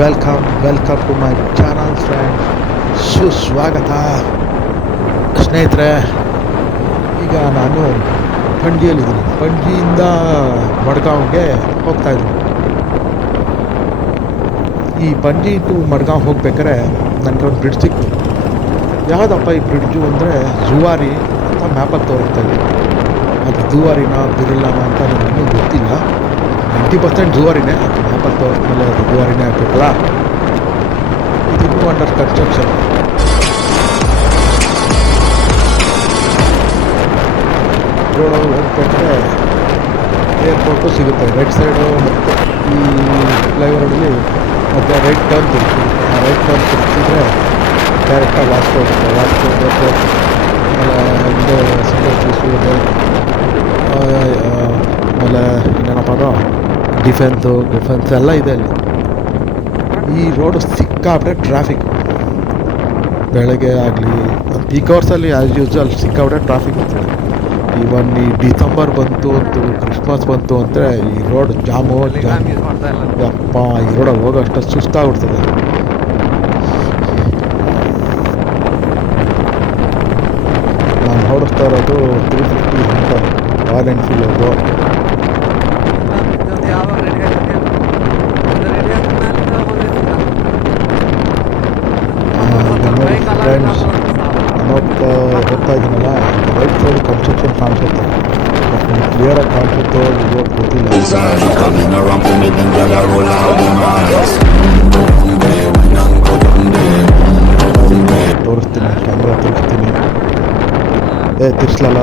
Welcome to my channel friend. ಸುಸ್ವಾಗತ ಸ್ನೇಹಿತರೆ. ಈಗ ನಾನು ಪಣಜಿಯಲ್ಲಿದ್ದೀನಿ. ಪಣಜಿಯಿಂದ ಮಡ್ಗಾಂವ್ಗೆ ಹೋಗ್ತಾಯಿದ್ದೀನಿ. ಈ ಪಣಜಿ ಟು ಮಡ್ಗಾಂವ್ ಹೋಗ್ಬೇಕಾದ್ರೆ ನನಗೊಂದು ಬ್ರಿಡ್ಜ್ ಸಿಕ್ತು. ಯಾವುದಪ್ಪ ಈ ಬ್ರಿಡ್ಜು ಅಂದರೆ ಜುವಾರಿ ಅಂತ ಮ್ಯಾಪಲ್ಲಿ ತೋರಿಸ್ತಾಯಿದ್ದೆ. ಅದು ಜುವಾರಿನಾ ಬಿರ್ಲಾನ ಅಂತ ನನಗೆ ಗೊತ್ತಿಲ್ಲ. 90% ಜುವಾರಿನೇ. ಅದು ಮ್ಯಾಪಲ್ಲಿ ತೋರಿಸ್ಮೇಲೆ ಅದು ಜುವಾರಿನೇ ಹಾಕಬೇಕಲ್ಲ. ಇದು ಅಂಡರ್ ಕನ್ಸ್ಟ್ರಕ್ಷನ್. ರೋಡಲ್ಲಿ ಹೋಗ್ಬೇಕಾದ್ರೆ ಏರ್ಪೋರ್ಟು ಸಿಗುತ್ತೆ ರೈಟ್ ಸೈಡು. ಮತ್ತು ಈ ಫ್ಲೈಓವರಲ್ಲಿ ಮತ್ತು ರೈಟ್ ಟರ್ನ್ ತಿರ್ಗ್ತೀವಿ. ಆ ರೈಟ್ ಟರ್ನ್ ತಿರ್ಗಿಸಿದ್ರೆ ಡೈರೆಕ್ಟಾಗಿ ವಾಸ್ಕೋ ಹೋಗುತ್ತೆ. ವಾಸ್ಕೋ ಏರ್ಪೋರ್ಟ್, ಆಮೇಲೆ ಹಿಂದೆ ಸಿಂಧು ಇದೆ, ಆಮೇಲೆ ಇನ್ನೇನಪ್ಪ ಅದು ಡಿಫೆನ್ಸ್ ಎಲ್ಲ ಇದೆ ಅಲ್ಲಿ. ಈ ರೋಡು ಸಿಕ್ಕಾಬಿಟ್ಟೆ ಟ್ರಾಫಿಕ್. ಬೆಳಗ್ಗೆ ಆಗಲಿ ಪೀಕ್ ಅವರ್ಸಲ್ಲಿ ಆ್ಯಸ್ ಯೂಸ್ವಲ್ ಸಿಕ್ಕಾಬಿಟ್ಟೆ ಟ್ರಾಫಿಕ್ ಇರ್ತದೆ. ಇವನ್ ಈ ಡಿಸೆಂಬರ್ ಬಂತು ಅಂತು, ಕ್ರಿಸ್ಮಸ್ ಬಂತು ಅಂದರೆ ಈ ರೋಡ್ ಜಾಮು ಯಪ್ಪ. ಈ ರೋಡಲ್ಲಿ ಹೋಗೋಷ್ಟು ಸುಸ್ತಾಗ್ಬಿಡ್ತದೆ. ನಾನು ಓಡಿಸ್ತಾ ಇರೋದು 350 ಹಂಟರ್ ರಾಯಲ್ ಎನ್ಫೀಲ್ಡು. ಫ್ರೆಂಡ್ಸ್, ಹೋಗ್ತಾ ಇದ್ದೀನಲ್ಲ, ರೈಟ್ ಸೈಡ್ ಕನ್ಸ್ಟ್ರಕ್ಷನ್ ಕಾಣಿಸುತ್ತೆ. ಬಟ್ ನನಗೆ ಕ್ಲಿಯರಾಗಿ ಕಾಣಿಸುತ್ತೋ ಇಲ್ಲೋ ಗೊತ್ತಿಲ್ಲ. ತೋರಿಸ್ತೀನಿ, ಕ್ಯಾಮ್ರಾ ತೋರಿಸ್ತೀನಿ. ತಿರ್ಸ್ಲಲ್ಲ.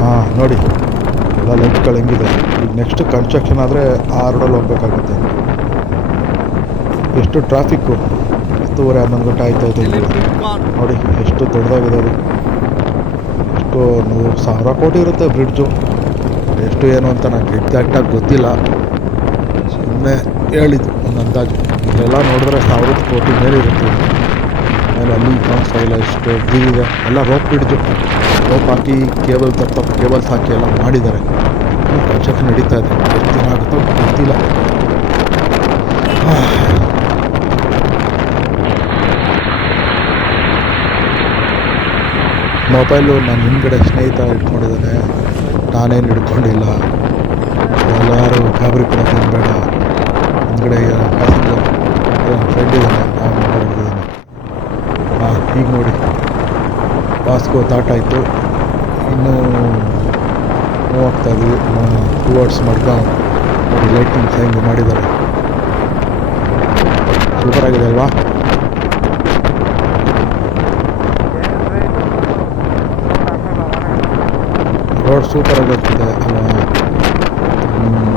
ಹಾಂ ನೋಡಿ, ಎಲ್ಲ ಲೈಟ್ಗಳು ಹೆಂಗಿದೆ. ಈಗ ನೆಕ್ಸ್ಟ್ ಕನ್ಸ್ಟ್ರಕ್ಷನ್ ಆದರೆ ಆ ರೋಡಲ್ಲಿ ಹೋಗ್ಬೇಕಾಗುತ್ತೆ. ಎಷ್ಟು ಟ್ರಾಫಿಕ್ಕು. 10:30-11 ಗಂಟೆ ಆಯ್ತಾಯಿದೆ. ನೋಡಿ ಎಷ್ಟು ದೊಡ್ಡದಾಗಿದೆ ಅದು. ಎಷ್ಟು 100,000 ಕೋಟಿ ಇರುತ್ತೆ ಬ್ರಿಡ್ಜು. ಎಷ್ಟು ಏನು ಅಂತ ನನಗೆ ಎಕ್ಸಾಕ್ಟಾಗಿ ಗೊತ್ತಿಲ್ಲ, ಸುಮ್ಮನೆ ಹೇಳಿದ್ದು ಒಂದು ಅಂದಾಜು. ಇಲ್ಲೆಲ್ಲ ನೋಡಿದ್ರೆ 1,000 ಕೋಟಿ ಮೇಲೆ ಇರುತ್ತೆ. ಆಮೇಲೆ ಅಲ್ಲಿ ಕಾಣಿಸ್ತಾ ಇಲ್ಲ ಎಷ್ಟು ಇದೆ. ಎಲ್ಲ ರೋಪ್ ಬ್ರಿಡ್ಜು. ರೋಪ್ ಹಾಕಿ ಕೇಬಲ್ಸ್ ಹಾಕಿ ಎಲ್ಲ ಮಾಡಿದ್ದಾರೆ. ಕನ್ಸ್ಟ್ರಕ್ಷನ್ ನಡೀತಾ ಇದೆ. ಎಷ್ಟು ದಿನ ಆಗುತ್ತೋ ಗೊತ್ತಿಲ್ಲ. ಮೊಬೈಲು ನನ್ನ ಹಿಂದ್ಗಡೆ ಸ್ನೇಹಿತ ಇಟ್ಕೊಂಡಿದ್ದಾನೆ, ನಾನೇನು ಹಿಡ್ಕೊಂಡಿಲ್ಲ. ಎಲ್ಲರೂ ಗಾಬರಿ ಪಡೋದು ಬೇಡ. ಹಿಂದ್ಗಡೆ ಪ್ಯಾಸೆಂಜರ್ ಫ್ರೆಂಡ್ ಇದ್ದಾನೆ, ನಾನು ಮಾಡಿದ್ದಾನೆ. ಈಗ ನೋಡಿ ವಾಸ್ಕೋ ದಾಟಾಯಿತು. ಇನ್ನೂ ಮೂವ್ ಆಗ್ತಾಯಿದ್ವಿ ಟುವರ್ಡ್ಸ್ ಮಡ್ಗಾಂವ್. ನೋಡಿ ಲೈಟಿಂಗ್ಸ್ ಹೆಂಗೆ ಮಾಡಿದ್ದಾರೆ, ಸೂಪರ್ ಆಗಿದೆ ಅಲ್ವಾ? ರೋಡ್ ಸೂಪರ್ ಆಗಿರ್ತಿದೆ ಅಲ್ವಾ?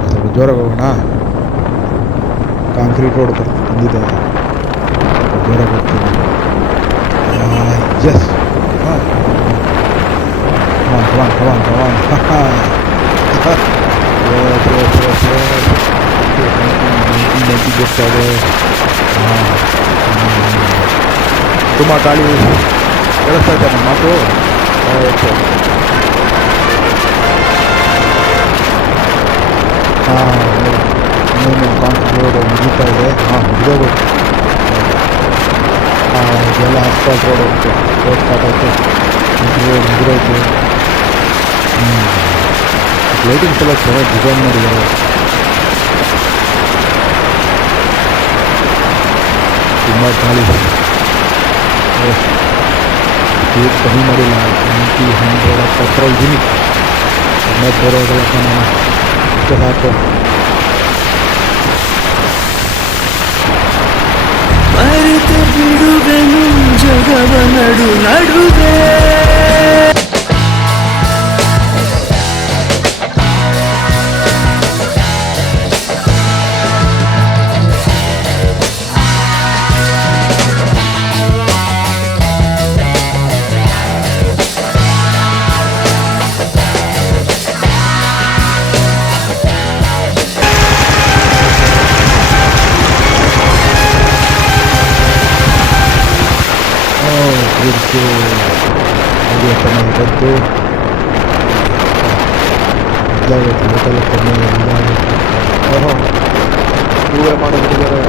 ಸ್ವಲ್ಪ ಜೋರಾಗಿ ಹೋಗೋಣ. ಕಾಂಕ್ರೀಟ್ ರೋಡ್ ಬಂದಿದೆ, ಜೋರಾಗಿ ಹೋಗ್ತೀನಿ. ಎಸ್, ಕಮಾನ್. ತುಂಬ ಗಾಳಿ ಕೇಳಿಸ್ತಾ ಇದೆ ನಮ್ಮ ಮಾತು. ಓಕೆ, ಇನ್ನೇನು ಕಾಂಕ್ರೀಟ್ ರೋಡ್ ಮುಗಿತಾ ಇದೆ. ಮುಗಿದೋಗುತ್ತೆ. ಇದೆಲ್ಲ ಆಸ್ಫಾಲ್ಟ್ ರೋಡ್ ಹೋಗುತ್ತೆ. ರೋಡ್ ಸ್ಟಾರ್ಟ್ ಆಯಿತು, ಮುಗಿದೋಯ್ತು. ಲೈಟಿಂಗ್ಸ್ ಎಲ್ಲ ಚೆನ್ನಾಗಿ ಡಿಸೈನ್ ಮಾಡಿದ್ದಾರೆ. ತುಂಬ ಗಾಳಿ, ಸ್ಪೀಡ್ ಕಮ್ಮಿ ಮಾಡಿಲ್ಲ. 90, 100 ಪೆಟ್ರೋಲ್ ಜಿನಿ ತುಂಬ ಬರೋದಲ್ಲ ನಾನು ಇಷ್ಟು ಸಾಕು. ಮರೆತು ಬಿಡುವೆನು ಜಗವ ನಡುವೆ. ಬಂತು. ಇದಾಗುತ್ತೆ ಹೋಟೆಲ್ ಕಮ್ಮಿ ಇದಾಗುತ್ತೆ. ಹೂವೇ ಮಾಡಿಬಿಟ್ಟಿದ್ದಾರೆ.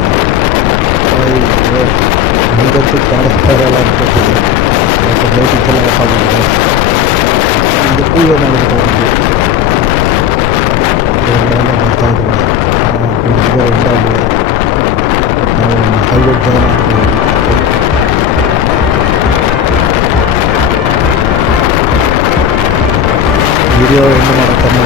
ಮುಂದೊತ್ತು ಕಾಣಿಸ್ತಾ ಇರಲ್ಲ ಅನ್ಕೋತೀನಿ. ಲೈಟಿಂಗ್ಸ್ ಎಲ್ಲ ಆಫ್ ಆಗಿದ್ದಾರೆ. ಇದು ಹೂವೇ ಮಾಡಿಬಿಟ್ಟು ಮಾಡ್ತಾ ಇದ್ರು. ಉಂಟಾಗಿ ನಾವು ಹೈವೇ ಜಾಯ್ನ್ ಆಗ್ತೀವಿ. Video end ಮಾಡೋಕ್ಕನ್ನ